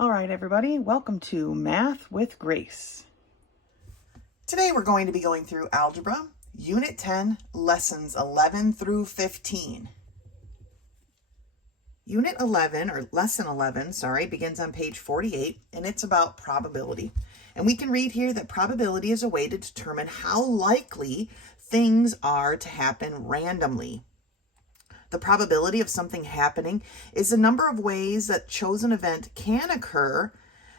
All right, everybody, welcome to Math with Grace. Today we're going to be going through Algebra, Unit 10, Lessons 11 through 15. Unit 11, or Lesson 11, begins on page 48, and it's about probability. And we can read here that probability is a way to determine how likely things are to happen randomly. The probability of something happening is the number of ways that chosen event can occur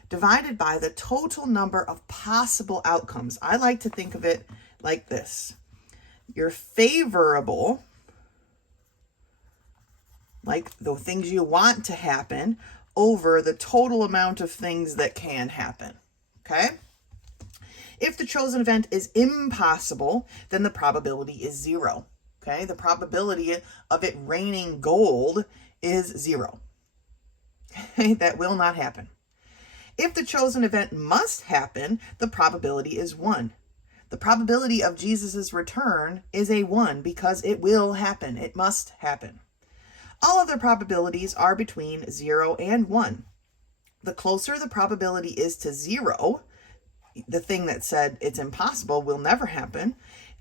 divided by the total number of possible outcomes. I like to think of it like this. Your favorable, like the things you want to happen, over the total amount of things that can happen. Okay? If the chosen event is impossible, then the probability is 0. Okay, the probability of it raining gold is 0. Okay, that will not happen. If the chosen event must happen, the probability is 1. The probability of Jesus' return is a 1 because it will happen. It must happen. All other probabilities are between 0 and 1. The closer the probability is to 0, the thing that said it's impossible will never happen,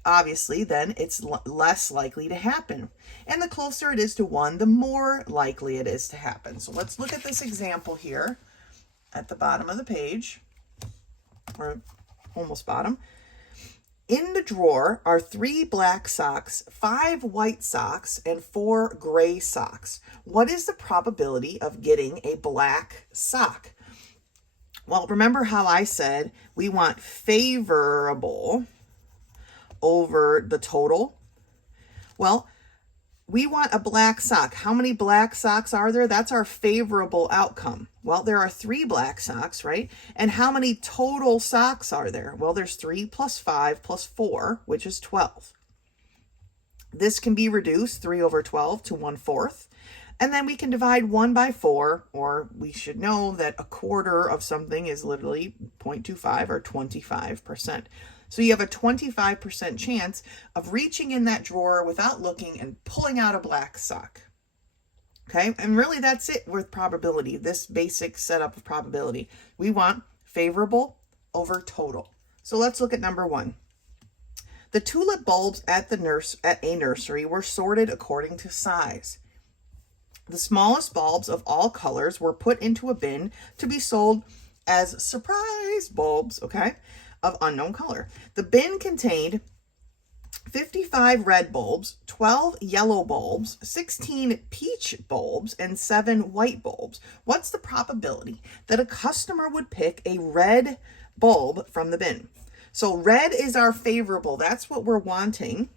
obviously, then it's less likely to happen. And the closer it is to 1, the more likely it is to happen. So let's look at this example here at the bottom of the page, or almost bottom. In the drawer are 3 black socks, 5 white socks, and 4 gray socks. What is the probability of getting a black sock? Well, remember how I said we want favorable over the total? Well, we want a black sock. How many black socks are there? That's our favorable outcome. Well, there are 3 black socks, right? And how many total socks are there? Well, there's 3 plus 5 plus 4, which is 12. This can be reduced, 3 over 12, to 1/4. And then we can divide 1 by 4, or we should know that a quarter of something is literally 0.25 or 25%. So you have a 25% chance of reaching in that drawer without looking and pulling out a black sock. Okay, and really that's it with probability, this basic setup of probability. We want favorable over total. So let's look at number 1. The tulip bulbs at a nursery were sorted according to size. The smallest bulbs of all colors were put into a bin to be sold as surprise bulbs, okay, of unknown color. The bin contained 55 red bulbs, 12 yellow bulbs, 16 peach bulbs, and 7 white bulbs. What's the probability that a customer would pick a red bulb from the bin? So red is our favorable. That's what we're wanting.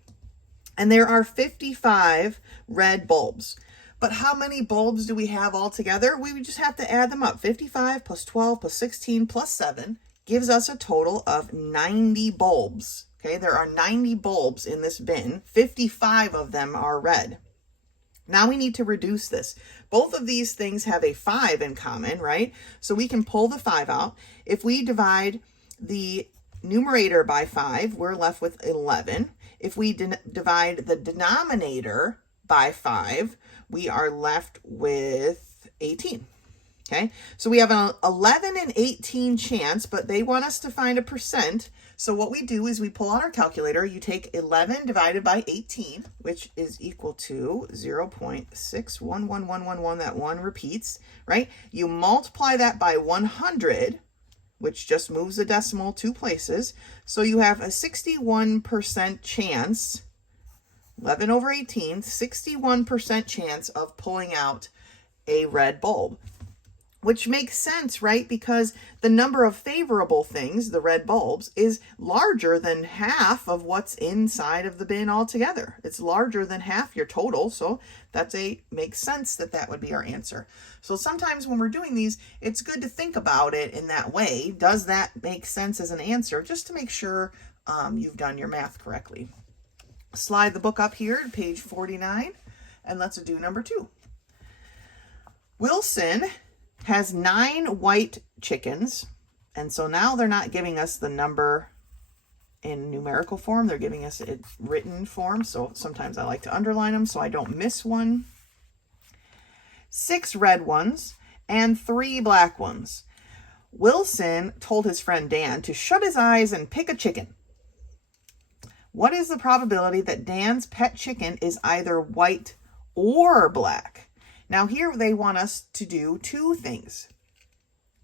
And there are 55 red bulbs. But how many bulbs do we have altogether? We would just have to add them up. 55 plus 12 plus 16 plus 7 gives us a total of 90 bulbs. Okay, there are 90 bulbs in this bin. 55 of them are red. Now we need to reduce this. Both of these things have a 5 in common, right? So we can pull the 5 out. If we divide the numerator by 5, we're left with 11. If we divide the denominator by 5, we are left with 18. Okay, so we have an 11 and 18 chance, but they want us to find a percent. So what we do is we pull out our calculator. You take 11 divided by 18, which is equal to 0.611111. That 1 repeats, right? You multiply that by 100, which just moves the decimal 2 places. So you have a 61% chance, 11 over 18, 61% chance of pulling out a red bulb. Which makes sense, right? Because the number of favorable things, the red bulbs, is larger than half of what's inside of the bin altogether. It's larger than half your total, so makes sense that would be our answer. So sometimes when we're doing these, it's good to think about it in that way. Does that make sense as an answer? Just to make sure you've done your math correctly. Slide the book up here to page 49, and let's do number 2. Wilson has 9 white chickens, and so now they're not giving us the number in numerical form, they're giving us it written form, so sometimes I like to underline them so I don't miss one. 6 red ones and 3 black ones. Wilson told his friend Dan to shut his eyes and pick a chicken. What is the probability that Dan's pet chicken is either white or black? Now here they want us to do 2 things.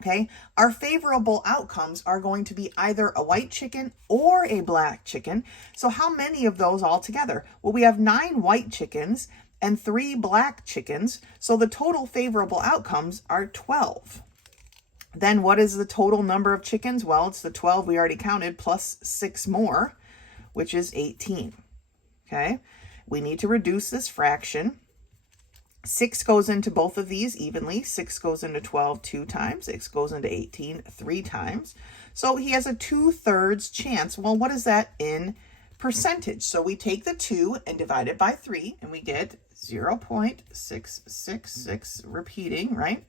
Okay, our favorable outcomes are going to be either a white chicken or a black chicken. So how many of those altogether? Well, we have 9 white chickens and 3 black chickens. So the total favorable outcomes are 12. Then what is the total number of chickens? Well, it's the 12 we already counted plus 6 more, which is 18. Okay, we need to reduce this fraction. 6 goes into both of these evenly. 6 goes into 12 2 times. 6 goes into 18 3 times. So he has a 2/3 chance. Well, what is that in percentage? So we take the 2 and divide it by 3, and we get 0.666 repeating, right?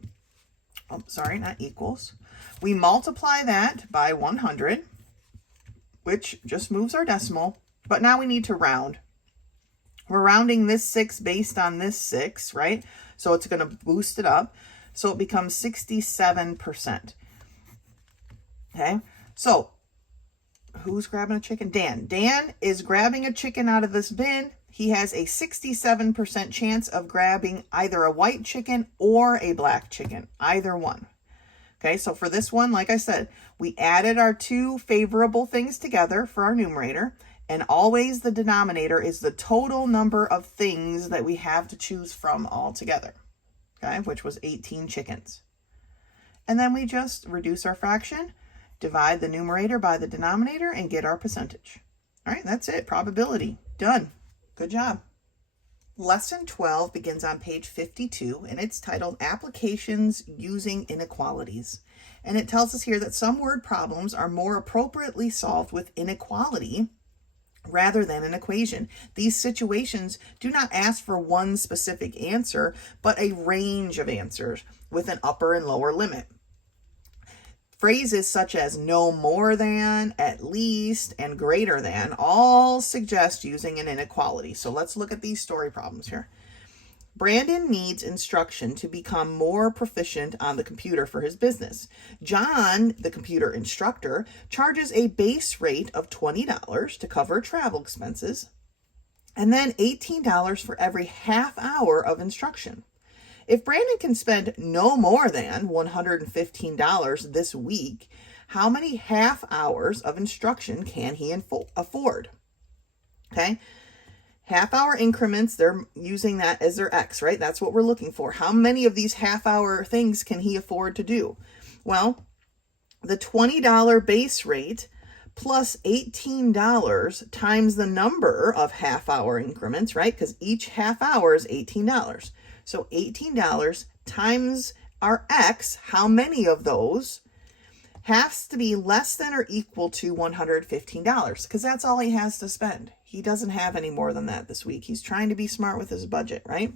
Oh, sorry, not equals. We multiply that by 100, which just moves our decimal, but now we need to round. We're rounding this 6 based on this 6, right? So it's going to boost it up. So it becomes 67%. Okay, so who's grabbing a chicken? Dan. Dan is grabbing a chicken out of this bin. He has a 67% chance of grabbing either a white chicken or a black chicken, either one. Okay, so for this one, like I said, we added our 2 favorable things together for our numerator, and always the denominator is the total number of things that we have to choose from all together, okay, which was 18 chickens. And then we just reduce our fraction, divide the numerator by the denominator, and get our percentage. All right, that's it. Probability. Done. Good job. Lesson 12 begins on page 52, and it's titled Applications Using Inequalities. And it tells us here that some word problems are more appropriately solved with inequality rather than an equation. These situations do not ask for one specific answer, but a range of answers with an upper and lower limit. Phrases such as no more than, at least, and greater than all suggest using an inequality. So let's look at these story problems here. Brandon needs instruction to become more proficient on the computer for his business. John, the computer instructor, charges a base rate of $20 to cover travel expenses, and then $18 for every half hour of instruction. If Brandon can spend no more than $115 this week, how many half hours of instruction can he afford? Okay. Half hour increments, they're using that as their X, right? That's what we're looking for. How many of these half hour things can he afford to do? Well, the $20 base rate plus $18 times the number of half hour increments, right? Because each half hour is $18. So $18 times our X, how many of those has to be less than or equal to $115, because that's all he has to spend. He doesn't have any more than that this week. He's trying to be smart with his budget, right?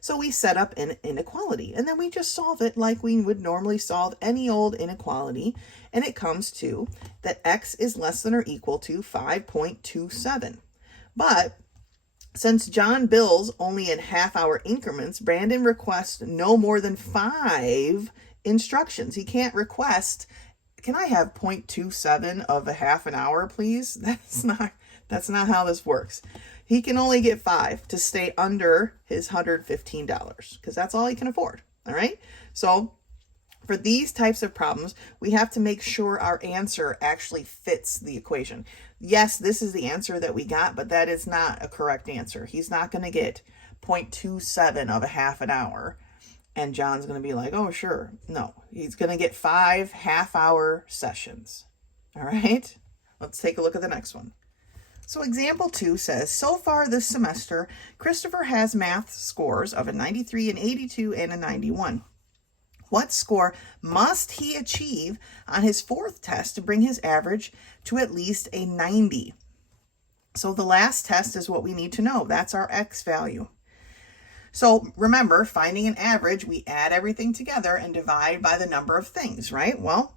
So we set up an inequality, and then we just solve it like we would normally solve any old inequality, and it comes to that X is less than or equal to 5.27. But since John bills only in half-hour increments, Brandon requests no more than 5 instructions. He can't request, can I have 0.27 of a half an hour, please? That's not how this works. He can only get 5 to stay under his $115 because that's all he can afford. All right. So for these types of problems, we have to make sure our answer actually fits the equation. Yes, this is the answer that we got, but that is not a correct answer. He's not going to get 0.27 of a half an hour. And John's going to be like, oh, sure. No, he's going to get 5 half-hour sessions. All right, let's take a look at the next one. So example 2 says, so far this semester, Christopher has math scores of a 93, an 82, and a 91. What score must he achieve on his 4th test to bring his average to at least a 90? So the last test is what we need to know. That's our X value. So remember, finding an average, we add everything together and divide by the number of things, right? Well,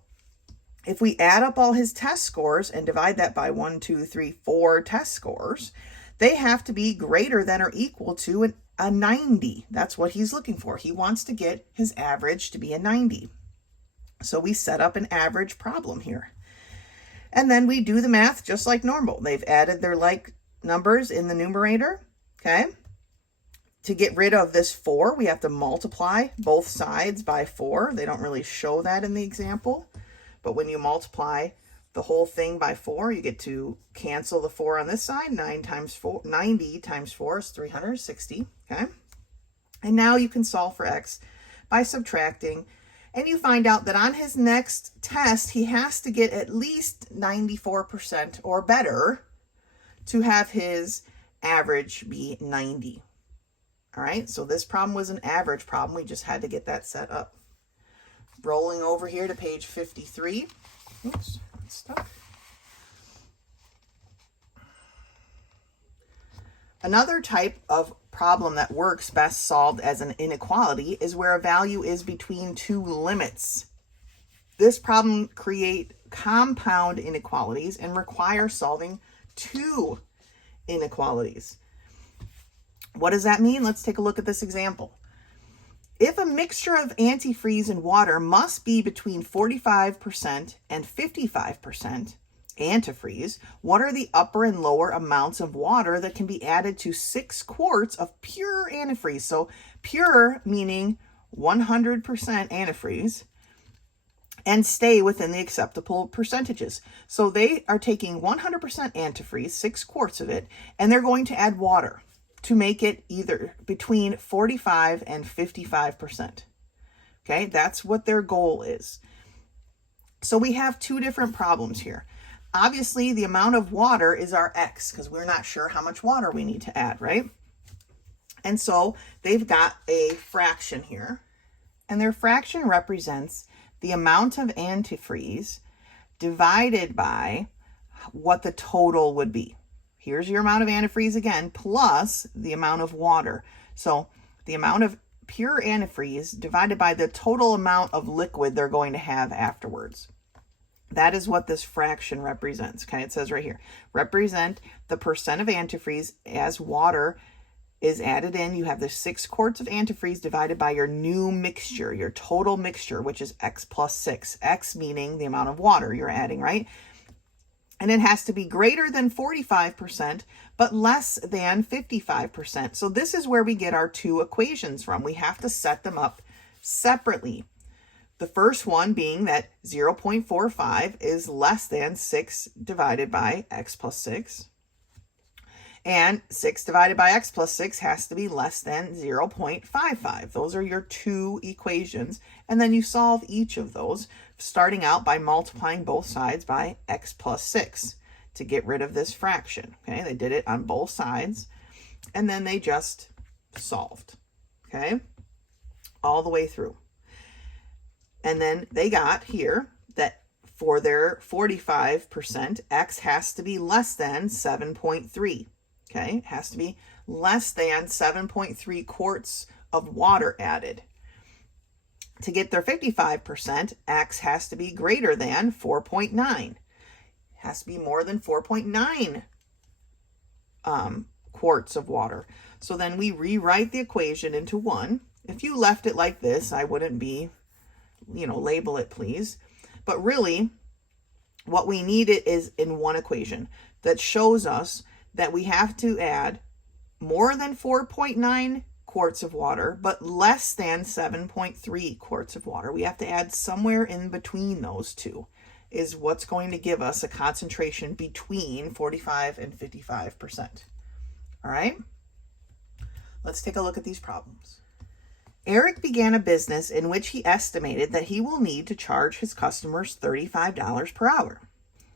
if we add up all his test scores and divide that by 1, 2, 3, 4 test scores, they have to be greater than or equal to a 90. That's what he's looking for. He wants to get his average to be a 90. So we set up an average problem here. And then we do the math just like normal. They've added their like numbers in the numerator, okay? To get rid of this 4, we have to multiply both sides by 4. They don't really show that in the example, but when you multiply the whole thing by 4, you get to cancel the 4 on this side. 90 times 4 is 360, okay? And now you can solve for x by subtracting, and you find out that on his next test, he has to get at least 94% or better to have his average be 90. All right, so this problem was an average problem. We just had to get that set up. Rolling over here to page 53. Oops, it's stuck. Another type of problem that works best solved as an inequality is where a value is between two limits. This problem creates compound inequalities and requires solving two inequalities. What does that mean? Let's take a look at this example. If a mixture of antifreeze and water must be between 45% and 55% antifreeze, what are the upper and lower amounts of water that can be added to 6 quarts of pure antifreeze? So pure meaning 100% antifreeze, and stay within the acceptable percentages. So they are taking 100% antifreeze, 6 quarts of it, and they're going to add water to make it either between 45 and 55%. Okay, that's what their goal is. So we have two different problems here. Obviously, the amount of water is our x, because we're not sure how much water we need to add, right? And so they've got a fraction here, and their fraction represents the amount of antifreeze divided by what the total would be. Here's your amount of antifreeze again, plus the amount of water. So the amount of pure antifreeze divided by the total amount of liquid they're going to have afterwards. That is what this fraction represents. Okay, it says right here, represent the percent of antifreeze as water is added in. You have the 6 quarts of antifreeze divided by your new mixture, your total mixture, which is x plus 6. X meaning the amount of water you're adding, right? And it has to be greater than 45%, but less than 55%. So this is where we get our two equations from. We have to set them up separately. The first one being that 0.45 is less than 6 divided by x plus 6. And 6 divided by x plus 6 has to be less than 0.55. Those are your two equations. And then you solve each of those, starting out by multiplying both sides by x plus 6 to get rid of this fraction. Okay, they did it on both sides, and then they just solved, okay, all the way through. And then they got here that for their 45%, x has to be less than 7.3. Okay, it has to be less than 7.3 quarts of water added. To get their 55%, x has to be greater than 4.9. It has to be more than 4.9 quarts of water. So then we rewrite the equation into 1. If you left it like this, I wouldn't be, label it please. But really, what we need is in one equation that shows us that we have to add more than 4.9 quarts of water, but less than 7.3 quarts of water. We have to add somewhere in between those two is what's going to give us a concentration between 45 and 55%. All right, let's take a look at these problems. Eric began a business in which he estimated that he will need to charge his customers $35 per hour.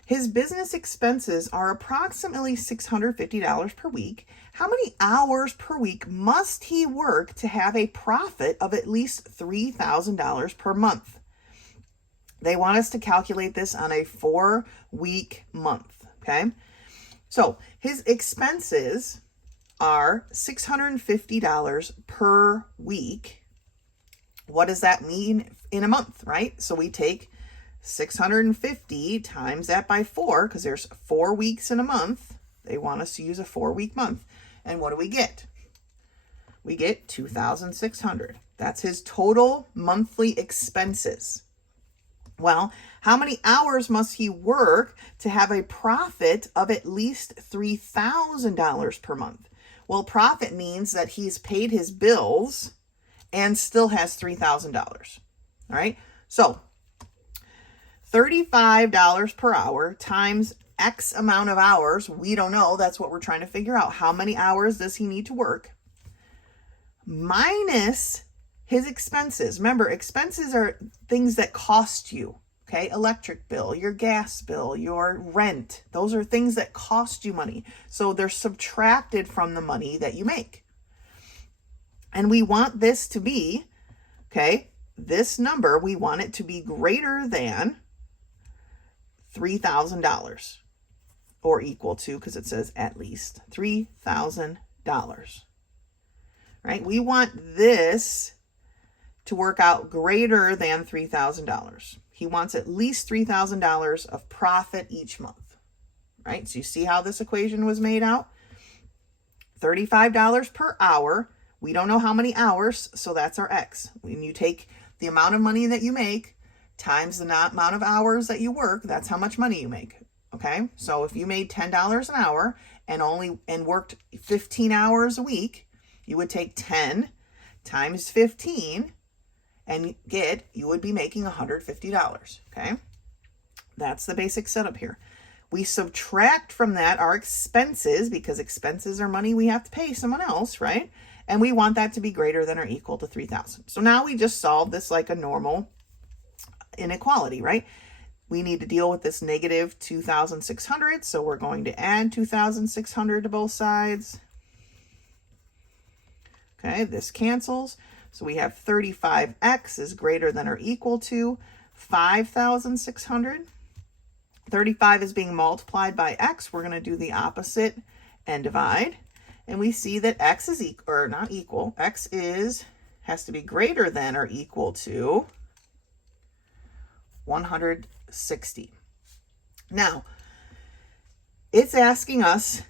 His business expenses are approximately $650 per week. How many hours per week must he work to have a profit of at least $3,000 per month? They want us to calculate this on a 4-week month, okay? So his expenses are $650 per week. What does that mean in a month, right? So we take 650 times that by 4, because there's 4 weeks in a month. They want us to use a 4-week month. And what do we get? we get $2,600. That's his total monthly expenses. Well, how many hours must he work to have a profit of at least $3,000 per month? Well, profit means that he's paid his bills and still has $3,000. All right. So $35 per hour times X amount of hours. We don't know. That's what we're trying to figure out. How many hours does he need to work? Minus his expenses. Remember, expenses are things that cost you. Okay, electric bill, your gas bill, your rent. Those are things that cost you money. So they're subtracted from the money that you make. And we want this to be, okay, this number, we want it to be greater than $3,000 or equal to, because it says at least $3,000. Right? We want this to work out greater than $3,000. He wants at least $3,000 of profit each month, right? So you see how this equation was made out? $35 per hour. We don't know how many hours, so that's our X. When you take the amount of money that you make times the amount of hours that you work, that's how much money you make, okay? So if you made $10 an hour and worked 15 hours a week, you would take 10 times 15 and you would be making $150, okay? That's the basic setup here. We subtract from that our expenses, because expenses are money we have to pay someone else, right? And we want that to be greater than or equal to 3,000. So now we just solve this like a normal inequality, right? We need to deal with this negative 2,600, so we're going to add 2,600 to both sides. Okay, this cancels. So we have 35x is greater than or equal to 5,600. 35 is being multiplied by x. We're going to do the opposite and divide. And we see that x is equal, or not equal. X has to be greater than or equal to 160. Now, it's asking us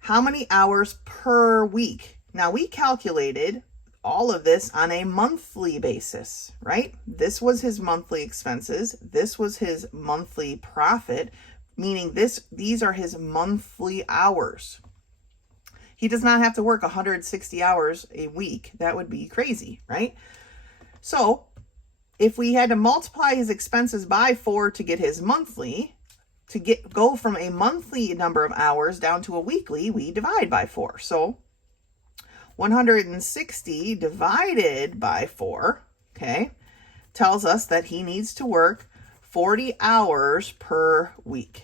how many hours per week. Now, we calculated all of this on a monthly basis, right? This was his monthly expenses. This was his monthly profit, meaning these are his monthly hours. He does not have to work 160 hours a week. That would be crazy, right? So if we had to multiply his expenses by 4 to get his monthly, go from a monthly number of hours down to a weekly, we divide by 4. So 160 divided by 4, okay, tells us that he needs to work 40 hours per week,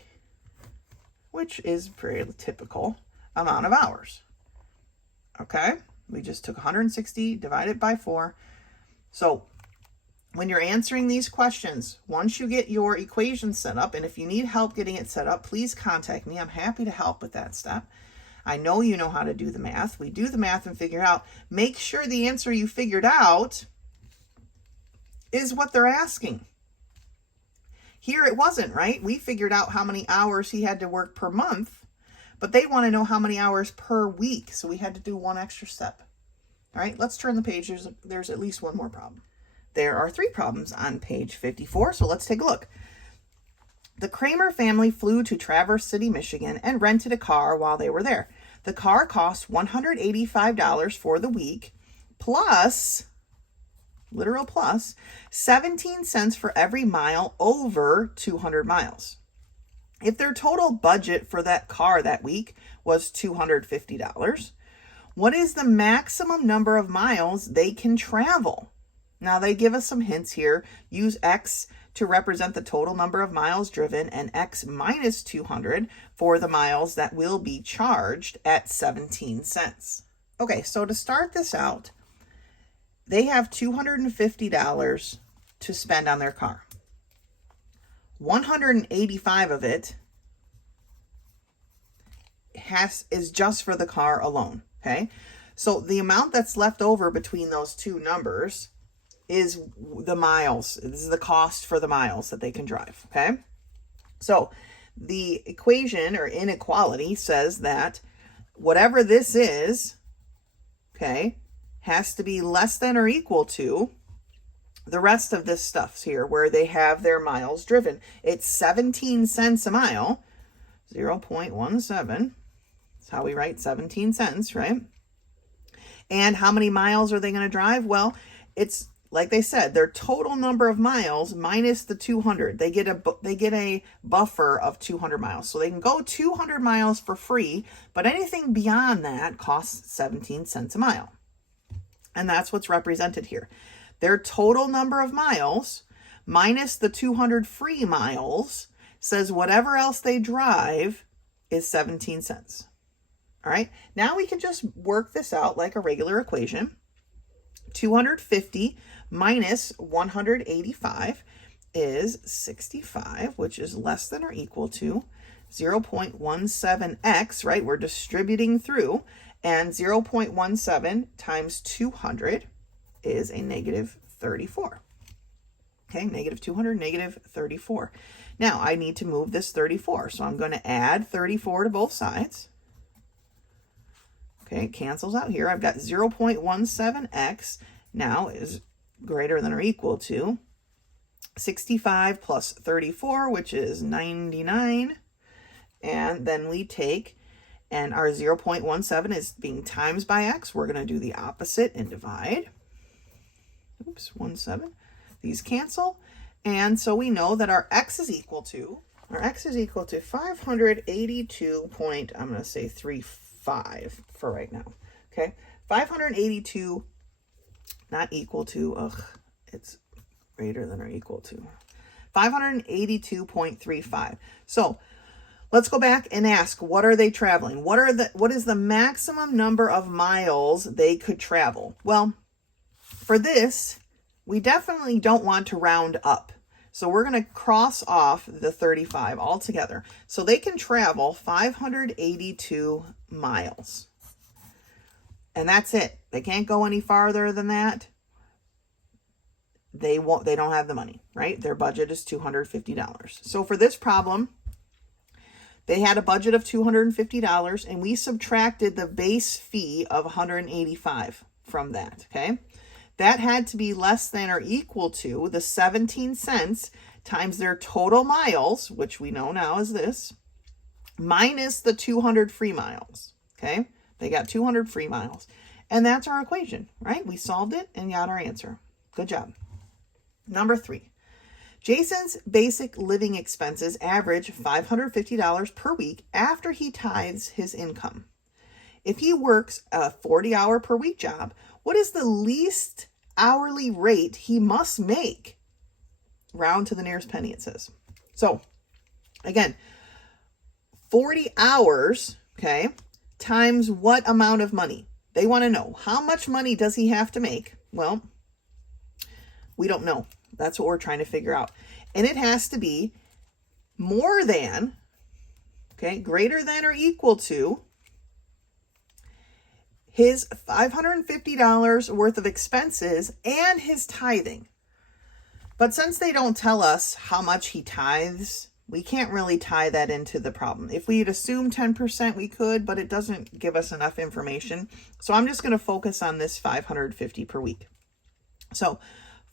which is a pretty typical amount of hours. Okay, we just took 160 divided by 4. So when you're answering these questions, once you get your equation set up, and if you need help getting it set up, please contact me. I'm happy to help with that step. I know you know how to do the math. We do the math and figure out. Make sure the answer you figured out is what they're asking. Here it wasn't, right? We figured out how many hours he had to work per month, but they want to know how many hours per week. So we had to do one extra step. All right, let's turn the page. There's at least one more problem. There are 3 problems on page 54, so let's take a look. The Kramer family flew to Traverse City, Michigan, and rented a car while they were there. The car cost $185 for the week, plus, literal plus, 17 cents for every mile over 200 miles. If their total budget for that car that week was $250, what is the maximum number of miles they can travel? Now, they give us some hints here. Use X to represent the total number of miles driven and X minus 200 for the miles that will be charged at 17 cents. Okay, so to start this out, they have $250 to spend on their car. 185 of it is just for the car alone, okay? So the amount that's left over between those two numbers is the miles. This is the cost for the miles that they can drive, okay? So the equation or inequality says that whatever this is, okay, has to be less than or equal to the rest of this stuff here where they have their miles driven. It's 17 cents a mile, 0.17. That's how we write 17 cents, right? And how many miles are they going to drive? Well, it's like they said, their total number of miles minus the 200. They get a buffer of 200 miles. So they can go 200 miles for free, but anything beyond that costs 17 cents a mile. And that's what's represented here. Their total number of miles minus the 200 free miles says whatever else they drive is 17 cents. All right, now we can just work this out like a regular equation. 250 minus 185 is 65, which is less than or equal to 0.17x, right? We're distributing through, and 0.17 times 200 is a negative 34. Okay, negative 200, negative 34. Now, I need to move this 34, so I'm going to add 34 to both sides. Okay, it cancels out here. I've got 0.17x now is greater than or equal to 65 plus 34, which is 99. And then we take, and our 0.17 is being times by x. We're going to do the opposite and divide. Oops, 17. These cancel. And so we know that our x is equal to 582 point, I'm going to say 35 for right now. Okay, 582, not equal to, it's greater than or equal to 582.35. So let's go back and ask, what are they traveling? What is the maximum number of miles they could travel? Well, for this, we definitely don't want to round up. So we're going to cross off the 35 altogether. So they can travel 582 miles. And that's it. They can't go any farther than that. They don't have the money, right? Their budget is $250. So for this problem, they had a budget of $250, and we subtracted the base fee of $185 from that, okay? That had to be less than or equal to the 17 cents times their total miles, which we know now is this, minus the 200 free miles, okay? They got 200 free miles. And that's our equation, right? We solved it and got our answer. Good job. Number 3. Jason's basic living expenses average $550 per week after he tithes his income. If he works a 40-hour per week job, what is the least hourly rate he must make? Round to the nearest penny, it says. So, again, 40 hours, okay, times what amount of money? They want to know, how much money does he have to make? Well, we don't know. That's what we're trying to figure out. And it has to be more than, okay, greater than or equal to his $550 worth of expenses and his tithing. But since they don't tell us how much he tithes, we can't really tie that into the problem. If we'd assume 10%, we could, but it doesn't give us enough information. So I'm just going to focus on this $550 per week. So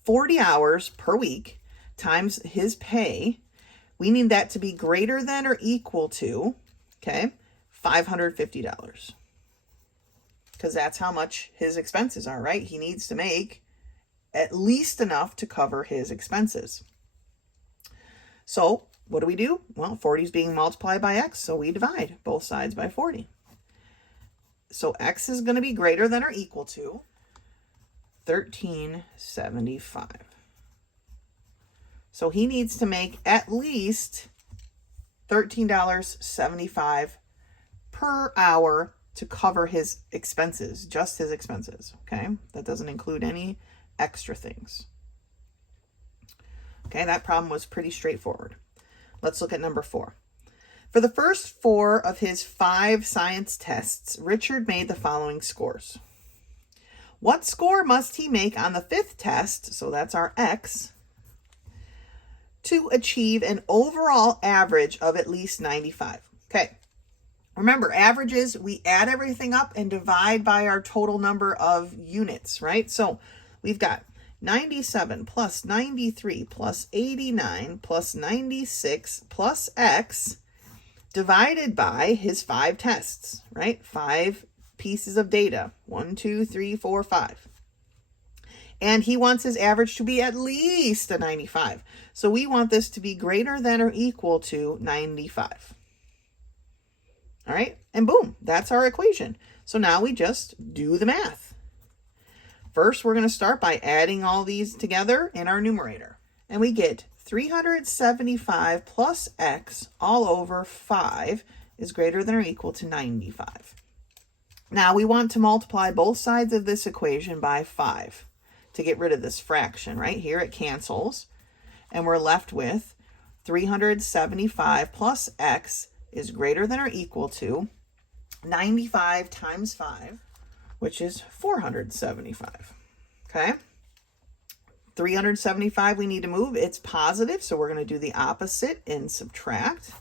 40 hours per week times his pay, we need that to be greater than or equal to, okay, $550. Because that's how much his expenses are, right? He needs to make at least enough to cover his expenses. So what do? Well, 40 is being multiplied by x, so we divide both sides by 40. So x is going to be greater than or equal to $13.75. So he needs to make at least $13.75 per hour to cover his expenses, just his expenses, okay? That doesn't include any extra things. Okay, that problem was pretty straightforward. Let's look at number 4. For the first 4 of his 5 science tests, Richard made the following scores. What score must he make on the 5th test, so that's our x, to achieve an overall average of at least 95? Okay, Remember, averages, we add everything up and divide by our total number of units, right? So we've got 97 plus 93 plus 89 plus 96 plus x divided by his 5 tests, right? 5 pieces of data. 1, 2, 3, 4, 5. And he wants his average to be at least a 95. So we want this to be greater than or equal to 95. All right, and boom, that's our equation. So now we just do the math. First, we're going to start by adding all these together in our numerator. And we get 375 plus x all over 5 is greater than or equal to 95. Now we want to multiply both sides of this equation by 5 to get rid of this fraction. Right here it cancels, and we're left with 375 plus x is greater than or equal to 95 times 5, which is 475. Okay? 375 we need to move. It's positive, so we're going to do the opposite and subtract.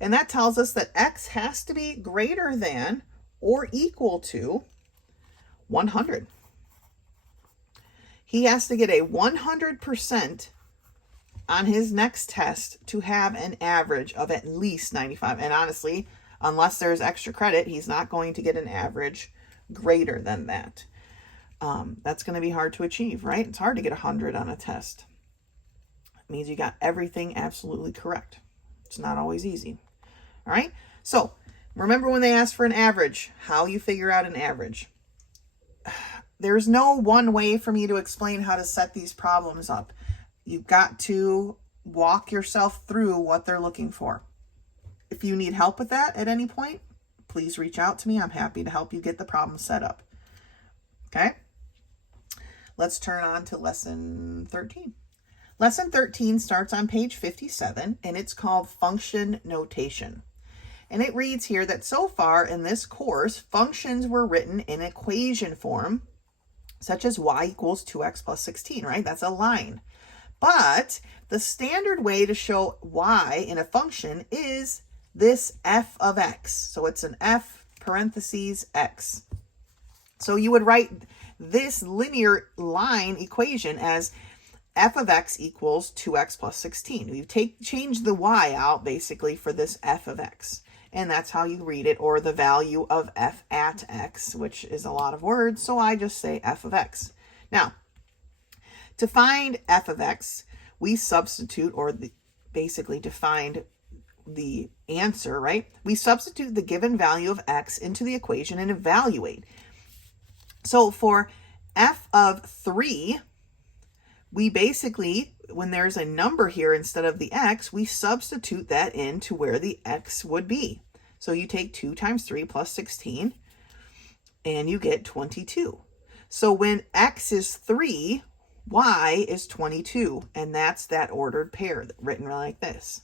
And that tells us that x has to be greater than or equal to 100. He has to get a 100% on his next test to have an average of at least 95. And honestly, unless there's extra credit, he's not going to get an average greater than that. That's going to be hard to achieve, right? It's hard to get 100 on a test. It means you got everything absolutely correct. It's not always easy. All right? So remember when they ask for an average, how you figure out an average. There's no one way for me to explain how to set these problems up. You've got to walk yourself through what they're looking for. If you need help with that at any point, please reach out to me. I'm happy to help you get the problem set up. Okay? Let's turn on to lesson 13. Lesson 13 starts on page 57, and it's called function notation. And it reads here that so far in this course, functions were written in equation form, such as y equals 2x plus 16, right? That's a line. But the standard way to show y in a function is this f of x. So it's an f parentheses x. So you would write this linear line equation as f of x equals 2x plus 16. We've changed the y out basically for this f of x. And that's how you read it, or the value of f at x, which is a lot of words, so I just say f of x. Now, to find f of x, we substitute, or basically to find the answer, right? We substitute the given value of x into the equation and evaluate. So for f of 3, we basically, when there's a number here instead of the x, we substitute that into where the x would be. So you take 2 times 3 plus 16, and you get 22. So when x is 3, y is 22, and that's that ordered pair written like this.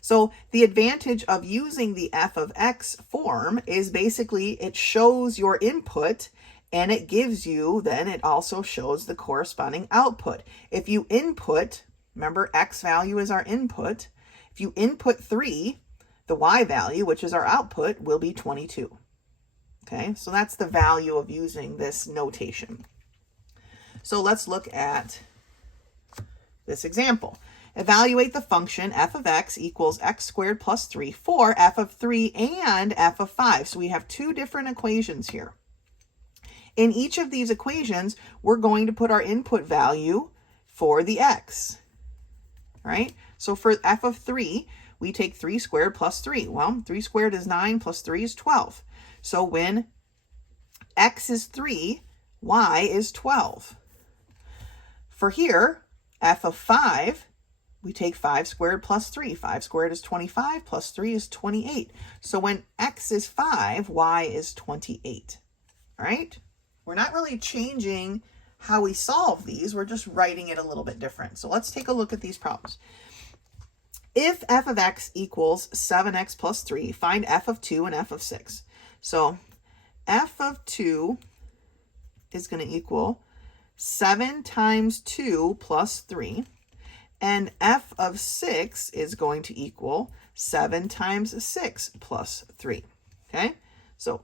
So the advantage of using the f of x form is basically it shows your input, and it gives you, then it also shows the corresponding output. If you input, remember x value is our input, if you input 3, the y value, which is our output, will be 22. Okay, so that's the value of using this notation. So let's look at this example. Evaluate the function f of x equals x squared plus 3 for f of 3 and f of 5. So we have two different equations here. In each of these equations, we're going to put our input value for the x, right? So for f of 3, we take 3 squared plus 3. Well, 3 squared is 9 plus 3 is 12. So when x is 3, y is 12. For here, f of 5, we take 5 squared plus 3. 5 squared is 25 plus 3 is 28. So when x is 5, y is 28. All right? We're not really changing how we solve these. We're just writing it a little bit different. So let's take a look at these problems. If f of x equals 7x plus 3, find f of 2 and f of 6. So f of 2 is going to equal 7 times 2 plus 3. And f of 6 is going to equal 7 times 6 plus 3. Okay, so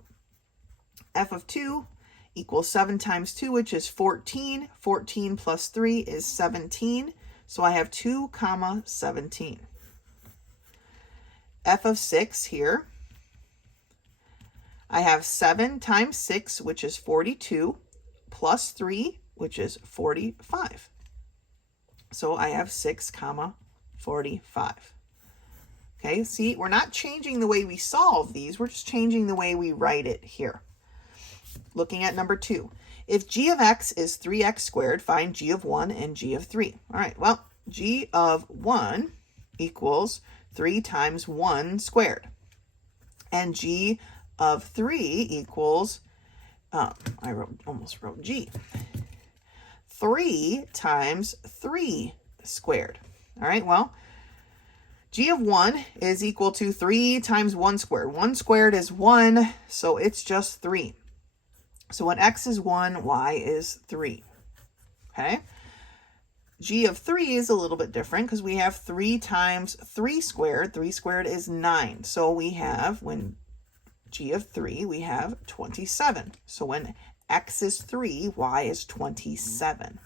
f of 2 equals 7 times 2, which is 14. 14 plus 3 is 17. So I have 2 comma 17. F of 6 here, I have 7 times 6, which is 42, plus 3, which is 45. So I have 6 comma 45. Okay, see, we're not changing the way we solve these. We're just changing the way we write it here. Looking at number 2. If g of x is 3x squared, find g of 1 and g of 3. All right, well, g of 1 equals 3 times 1 squared. And g of 3 equals, almost wrote g. 3 times 3 squared. All right, well, g of 1 is equal to 3 times 1 squared. 1 squared is 1, so it's just 3. So when x is 1, y is 3. Okay? G of 3 is a little bit different because we have 3 times 3 squared. 3 squared is 9. So we have, when g of 3, we have 27. So when x is 3, y is 27.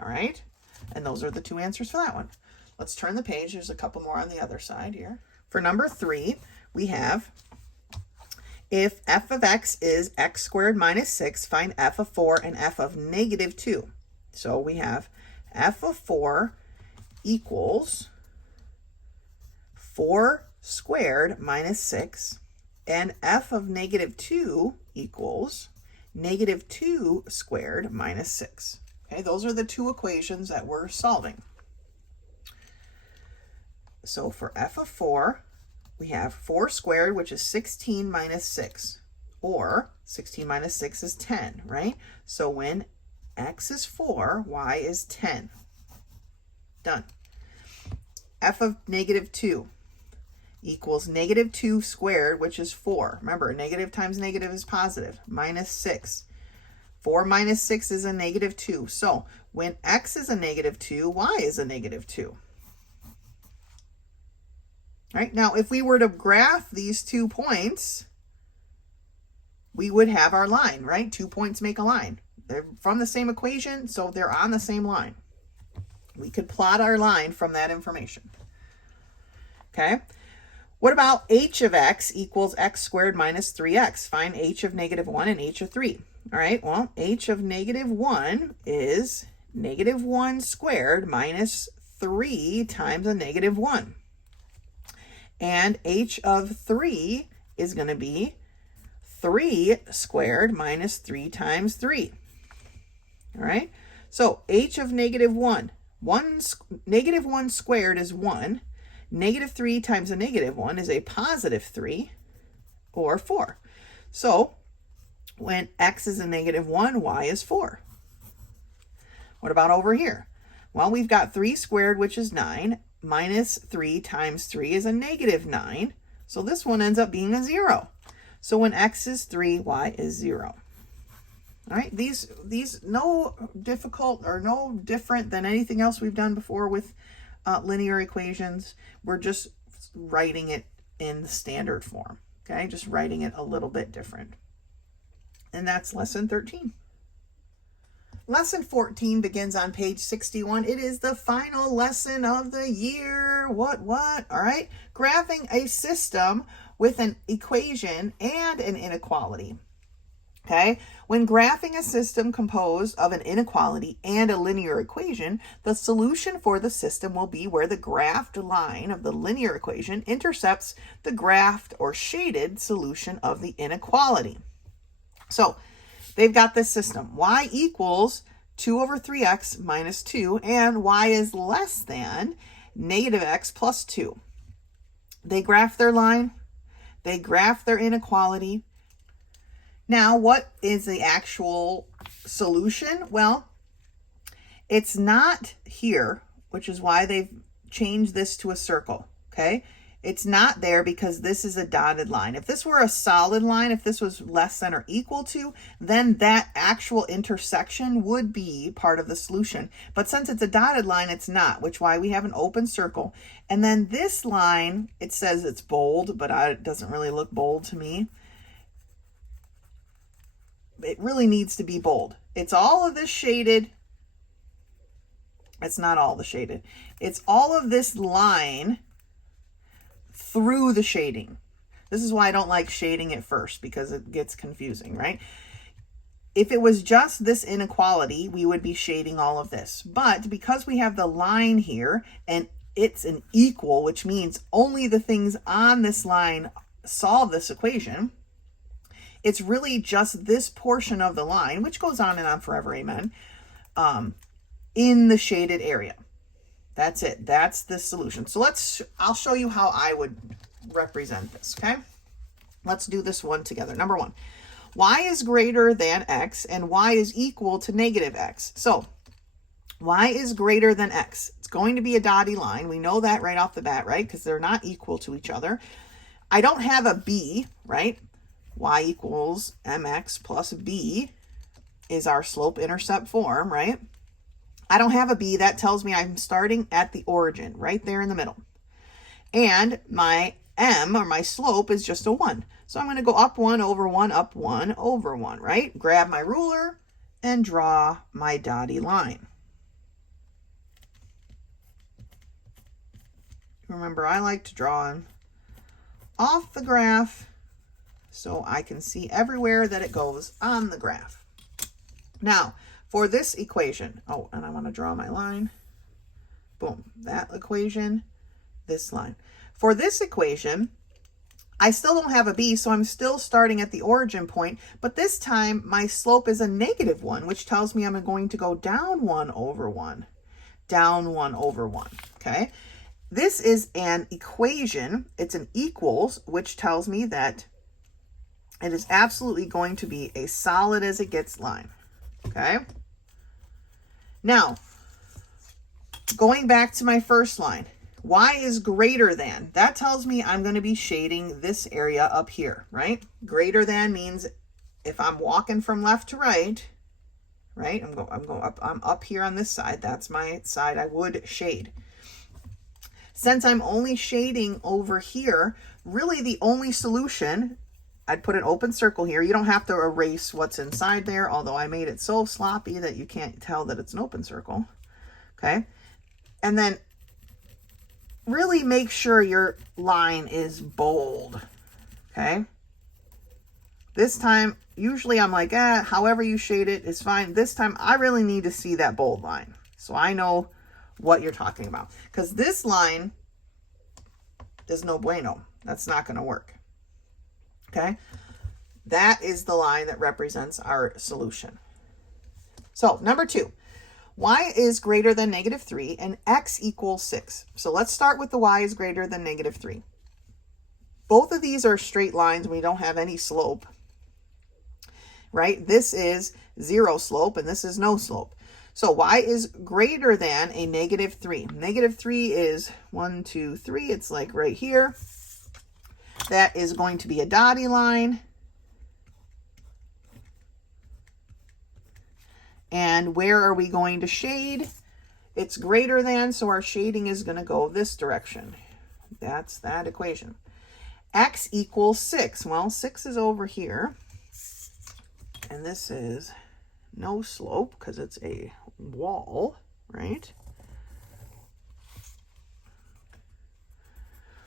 All right? And those are the 2 answers for that one. Let's turn the page. There's a couple more on the other side here. For number 3, we have, if f of x is x squared minus 6, find f of 4 and f of negative 2. So we have f of 4 equals 4 squared minus 6, and f of negative 2 equals negative 2 squared minus 6. Okay, those are the 2 equations that we're solving. So for f of 4, we have 4 squared, which is 16 minus 6, or 16 minus 6 is 10, right? So when x is 4, y is 10. Done. F of negative 2 equals negative 2 squared, which is 4. Remember, negative times negative is positive, minus 6. 4 minus 6 is a negative 2. So when x is a negative 2, y is a negative 2. All right, now if we were to graph these 2 points, we would have our line, right? 2 points make a line. They're from the same equation, so they're on the same line. We could plot our line from that information. Okay, what about h of x equals x squared minus 3x? Find h of negative 1 and h of 3. All right, well, h of negative 1 is negative 1 squared minus 3 times a negative 1. And h of 3 is going to be 3 squared minus 3 times 3. All right, so h of negative 1, negative 1 squared is 1. Negative 3 times a negative 1 is a positive 3, or 4. So when x is a negative 1, y is 4. What about over here? Well, we've got 3 squared, which is 9, minus 3 times 3 is a negative 9. So this one ends up being a 0. So when x is 3, y is 0. All right, these no difficult or no different than anything else we've done before with linear equations. We're just writing it in the standard form, okay? Just writing it a little bit different. And that's lesson 13. Lesson 14 begins on page 61. It is the final lesson of the year. What? All right. Graphing a system with an equation and an inequality. Okay. When graphing a system composed of an inequality and a linear equation, the solution for the system will be where the graphed line of the linear equation intercepts the graphed or shaded solution of the inequality. So they've got this system. Y equals 2 over 3x minus 2, and y is less than negative x plus 2. They graph their line. They graph their inequality. Now, what is the actual solution? Well, it's not here, which is why they've changed this to a circle, okay? It's not there because this is a dotted line. If this were a solid line, if this was less than or equal to, then that actual intersection would be part of the solution. But since it's a dotted line, it's not, which is why we have an open circle. And then this line, it says it's bold, but it doesn't really look bold to me. It really needs to be bold. It's all of this shaded. It's not all the shaded. It's all of this line through the shading. This is why I don't like shading it first, because it gets confusing, right? If it was just this inequality, we would be shading all of this. But because we have the line here and it's an equal, which means only the things on this line solve this equation, it's really just this portion of the line, which goes on and on forever, amen, in the shaded area. That's it. That's the solution. So I'll show you how I would represent this, okay? Let's do this one together. Number one, y is greater than x and y is equal to negative x. So y is greater than x. It's going to be a dotted line. We know that right off the bat, right? Because they're not equal to each other. I don't have a b, right? Y equals mx plus b is our slope-intercept form, right? I don't have a b. That tells me I'm starting at the origin, right there in the middle. And my m, or my slope, is just a 1. So I'm going to go up 1 over 1, up 1 over 1, right? Grab my ruler and draw my dotted line. Remember, I like to draw off the graph so I can see everywhere that it goes on the graph. Now, for this equation, oh, and I want to draw my line. Boom, that equation, this line. For this equation, I still don't have a b, so I'm still starting at the origin point, but this time my slope is a negative 1, which tells me I'm going to go down 1 over 1, down 1 over 1, okay? This is an equation. It's an equals, which tells me that it is absolutely going to be a solid as it gets line, okay? Now, going back to my first line, y is greater than. That tells me I'm going to be shading this area up here, right? Greater than means if I'm walking from left to right, right? I'm up here on this side. That's my side I would shade. Since I'm only shading over here, really the only solution, I'd put an open circle here. You don't have to erase what's inside there, although I made it so sloppy that you can't tell that it's an open circle. Okay. And then really make sure your line is bold. Okay. This time, usually I'm like, however you shade it is fine. This time I really need to see that bold line, so I know what you're talking about. Because this line is no bueno. That's not going to work. Okay. That is the line that represents our solution. So number 2. Y is greater than negative 3 and x equals 6. So let's start with the y is greater than negative 3. Both of these are straight lines. We don't have any slope, right? This is 0 slope and this is no slope. So y is greater than a negative 3. Negative 3 is 1, 2, 3. It's like right here. That is going to be a dotted line. And where are we going to shade? It's greater than, so our shading is going to go this direction. That's that equation. X equals 6. Well, 6 is over here. And this is no slope because it's a wall, right?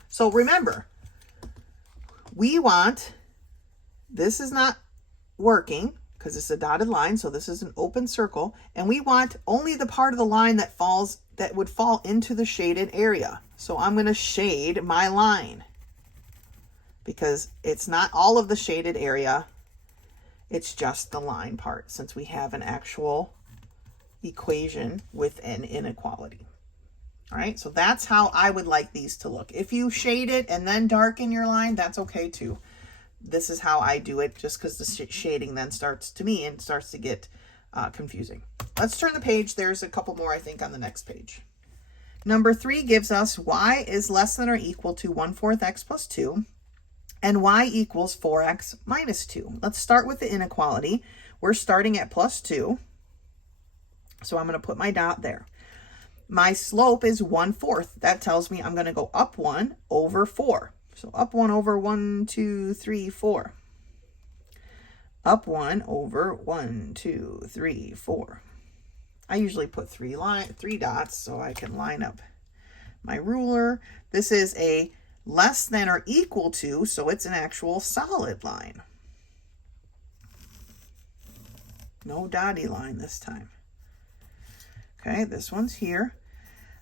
So remember, we want, this is not working because it's a dotted line, so this is an open circle, and we want only the part of the line that would fall into the shaded area. So I'm going to shade my line because it's not all of the shaded area, it's just the line part, since we have an actual equation with an inequality. All right, so that's how I would like these to look. If you shade it and then darken your line, that's okay too. This is how I do it, just because the shading then starts to get confusing. Let's turn the page. There's a couple more, I think, on the next page. Number 3 gives us y is less than or equal to 1/4 x plus 2, and y equals 4x minus 2. Let's start with the inequality. We're starting at plus 2, so I'm going to put my dot there. My slope is 1/4. That tells me I'm going to go up 1 over 4. So up 1 over 1, 2, 3, 4. Up 1 over 1, 2, 3, 4. I usually put three dots so I can line up my ruler. This is a less than or equal to, so it's an actual solid line. No dotty line this time. Okay, this one's here.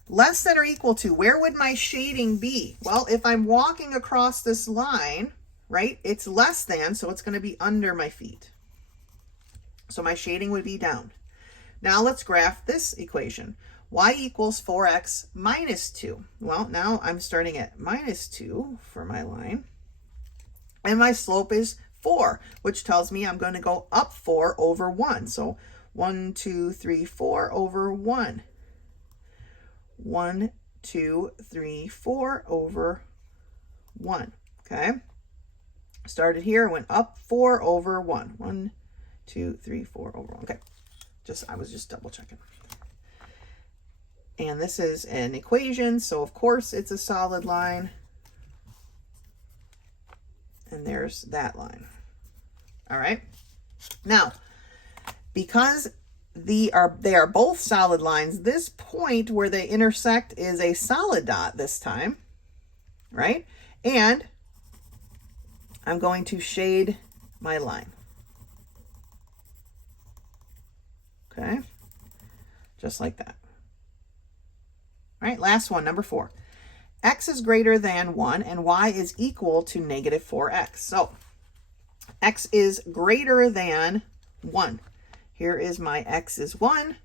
Less than or equal to, where would my shading be? Well, if I'm walking across this line, right, it's less than, so it's going to be under my feet. So my shading would be down. Now let's graph this equation. Y equals 4x minus 2. Well, now I'm starting at minus 2 for my line. And my slope is 4, which tells me I'm going to go up 4 over 1. So 1, 2, 3, 4 over 1. 1, 2, 3, 4 over 1. Okay. Started here, went up 4 over 1. 1, 2, 3, 4 over 1. Okay. I was just double checking. And this is an equation, so of course it's a solid line. And there's that line. All right. Now, because they are both solid lines, this point where they intersect is a solid dot this time, right? And I'm going to shade my line. Okay, just like that. All right, last one, number 4. X is greater than 1 and y is equal to negative 4x. So x is greater than 1. Here is my x is 1.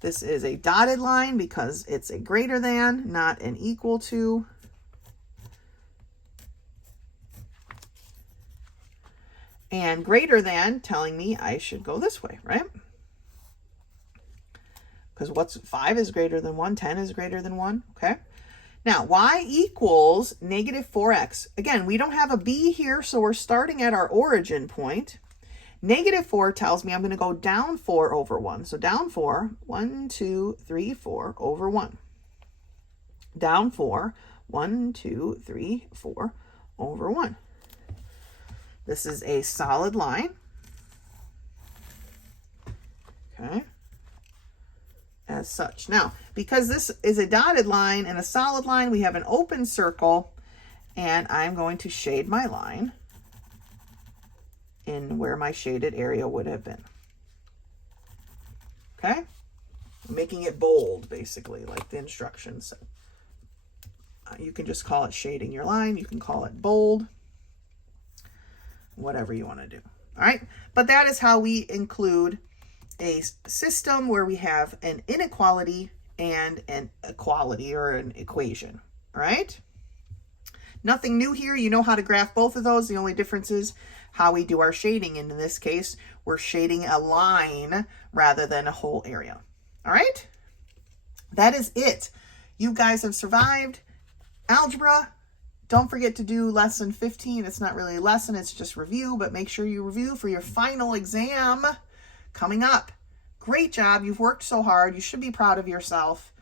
This is a dotted line because it's a greater than, not an equal to. And greater than telling me I should go this way, right? Because 5 is greater than 1, 10 is greater than 1, okay? Now, y equals negative 4x. Again, we don't have a b here, so we're starting at our origin point. Negative 4 tells me I'm going to go down 4 over 1. So down 4, 1, 2, 3, 4 over 1. Down 4, 1, 2, 3, 4 over 1. This is a solid line. Okay. As such. Now, because this is a dotted line and a solid line, we have an open circle, and I'm going to shade my line in where my shaded area would have been. Okay? I'm making it bold, basically, like the instructions. So, you can just call it shading your line. You can call it bold. Whatever you want to do. All right? But that is how we include a system where we have an inequality and an equality or an equation. All right? Nothing new here. You know how to graph both of those. The only difference is how we do our shading. And in this case, we're shading a line rather than a whole area. All right? That is it. You guys have survived algebra. Don't forget to do lesson 15. It's not really a lesson, it's just review, but make sure you review for your final exam coming up. Great job. You've worked so hard. You should be proud of yourself.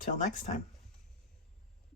Till next time.